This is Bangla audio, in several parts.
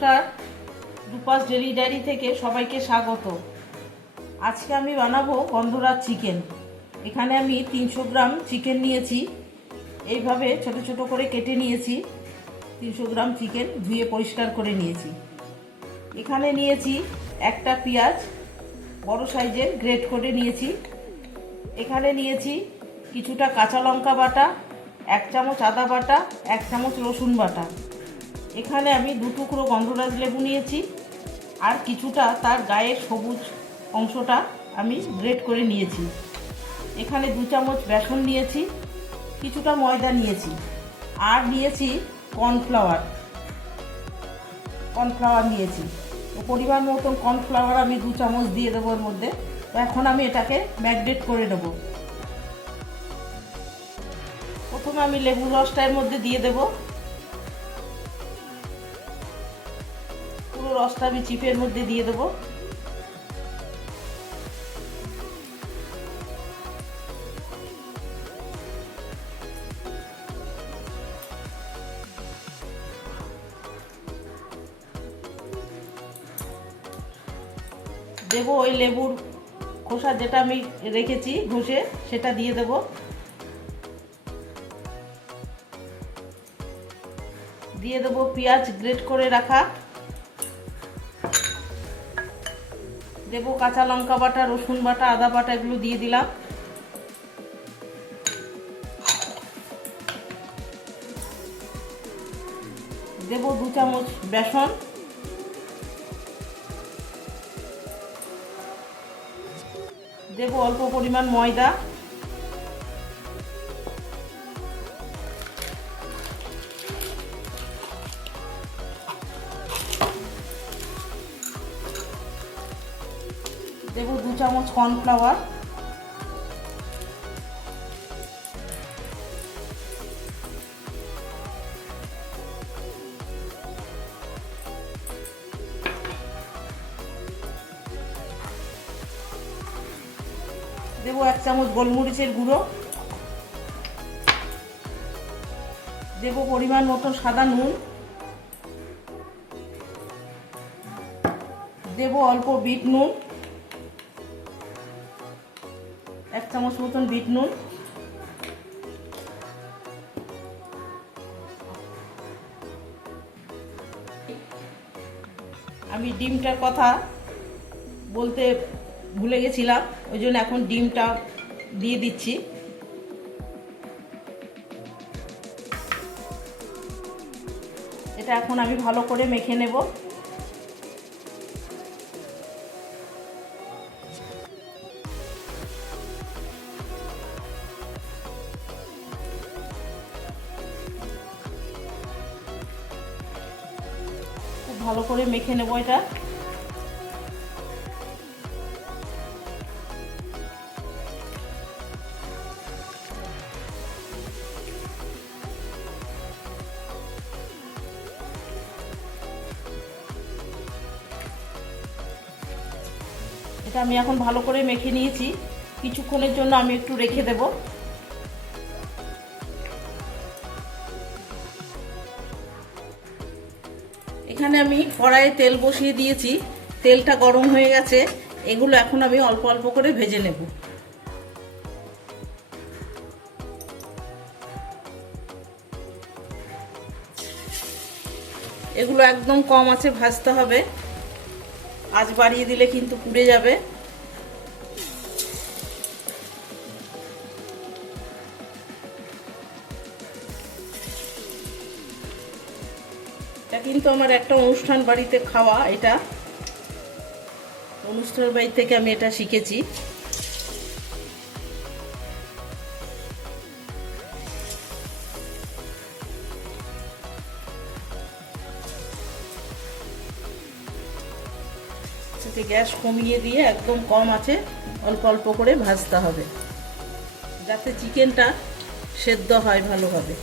নমস্কার, রূপাস ডেলি ডায়েরি থেকে সবাইকে স্বাগত। আজকে আমি বানাবো গন্ধরাজ চিকেন। এখানে আমি 300 গ্রাম চিকেন নিয়েছি, এইভাবে ছোট ছোট করে কেটে নিয়েছি। 300 গ্রাম চিকেন ধুয়ে পরিষ্কার করে নিয়েছি। এখানে নিয়েছি একটা পেঁয়াজ বড় সাইজের গ্রেট করে নিয়েছি। এখানে নিয়েছি কিছুটা কাঁচা লঙ্কা বাটা, 1 চামচ আদা বাটা, 1 চামচ রসুন বাটা। এখানে আমি 2 টুকরো গন্ধরাজ লেবু নিয়েছি, আর কিছুটা তার গায়ের সবুজ অংশটা আমি গ্রেট করে নিয়েছি। এখানে 2 চামচ বেসন নিয়েছি, কিছুটা ময়দা নিয়েছি, আর নিয়েছি কর্নফ্লাওয়ার নিয়েছি। তো পরিমাণ মতন কর্নফ্লাওয়ার আমি 2 চামচ দিয়ে দেবো এর মধ্যে। তো এখন আমি এটাকে ম্যারিনেট করে দেবো। প্রথমে আমি লেবুর রসটা এর মধ্যে দিয়ে দেবো। পুরো রসটা আমি চিপের মধ্যে দিয়ে দেবো। দেবো ওই লেবুর খোসা যেটা আমি রেখেছি ঘষে, সেটা দিয়ে দেবো। দিয়ে দেবো পেঁয়াজ গ্রেট করে রাখা, দেবো কাঁচা লঙ্কা বাটা, রসুন বাটা, আদা বাটা, এগুলো দিয়ে দিলাম। দেবো 2 চামচ বেসন, দেবো অল্প পরিমাণ ময়দা, দেবো 2 চামচ কর্নফ্লাওয়ার, দেবো 1 চামচ গোলমরিচের গুঁড়ো, দেবো পরিমাণ মতন সাদা নুন, দেবো অল্প বিট নুন, 1 চামচ মতন বিট নুন, আমি ডিমটার কথা বলতে ভুলে গেছিলাম, ওই জন্য এখন ডিমটা দিয়ে দিচ্ছি। এটা এখন আমি ভালো করে মেখে নেব। খুব ভালো করে মেখে নেব এটা। এটা আমি এখন ভালো করে মেখে নিয়েছি। কিছুক্ষণের জন্য আমি একটু রেখে দেব। এখানে আমি কড়াইয়ে তেল বসিয়ে দিয়েছি, তেলটা গরম হয়ে গেছে। এগুলো এখন আমি অল্প অল্প করে ভেজে নেব। এগুলো একদম কম আঁচে ভাজতে হবে, আঁচ বাড়িয়ে দিলে কিন্তু পুড়ে যাবে। এটা কিন্তু আমার একটা অনুষ্ঠান বাড়িতে খাওয়া, এটা অনুষ্ঠান বাড়ি থেকে আমি এটা শিখেছি। গ্যাস কমিয়ে দিয়ে একদম কম আছে অল্প অল্প করে ভাজতে হবে, যাতে চিকেনটা সেদ্ধ হয় ভালোভাবে।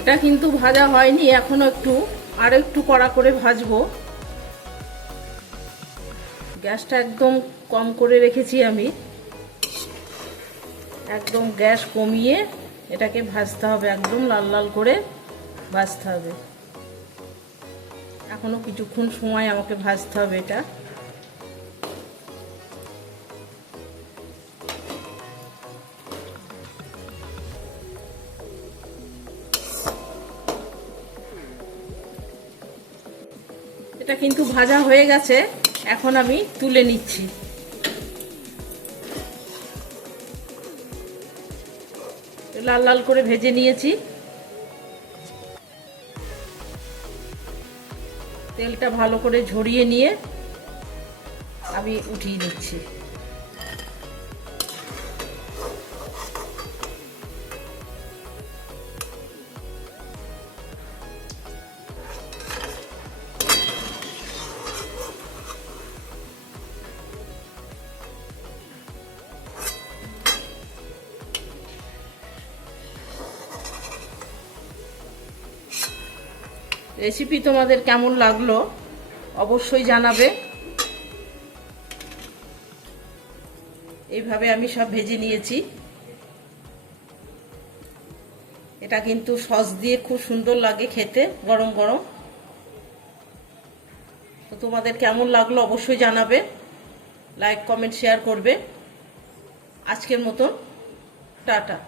এটা কিন্তু ভাজা হয়নি এখনো, আরো একটু কড়া করে ভাজবো। গ্যাসটা একদম কম করে রেখেছি আমি। একদম গ্যাস কমিয়ে এটাকে ভাজতে হবে, একদম লাল লাল করে ভাজতে হবে। এখনো কিছুক্ষণ সময় আমাকে ভাজতে হবে এটা। এটা কিন্তু ভাজা হয়ে গেছে, এখন আমি তুলে নিচ্ছি। লাল লাল করে ভেজে নিয়েছি। তেলটা ভালো করে ঝরিয়ে নিয়ে আমি উঠিয়ে নিচ্ছি। রেসিপি তোমাদের কেমন লাগলো অবশ্যই জানাবে। এইভাবে আমি সব ভেজে নিয়েছি। এটা কিন্তু সস দিয়ে খুব সুন্দর লাগে খেতে গরম গরম। তো তোমাদের কেমন লাগলো অবশ্যই জানাবে, লাইক কমেন্ট শেয়ার করবে। আজকের মতন টাটা।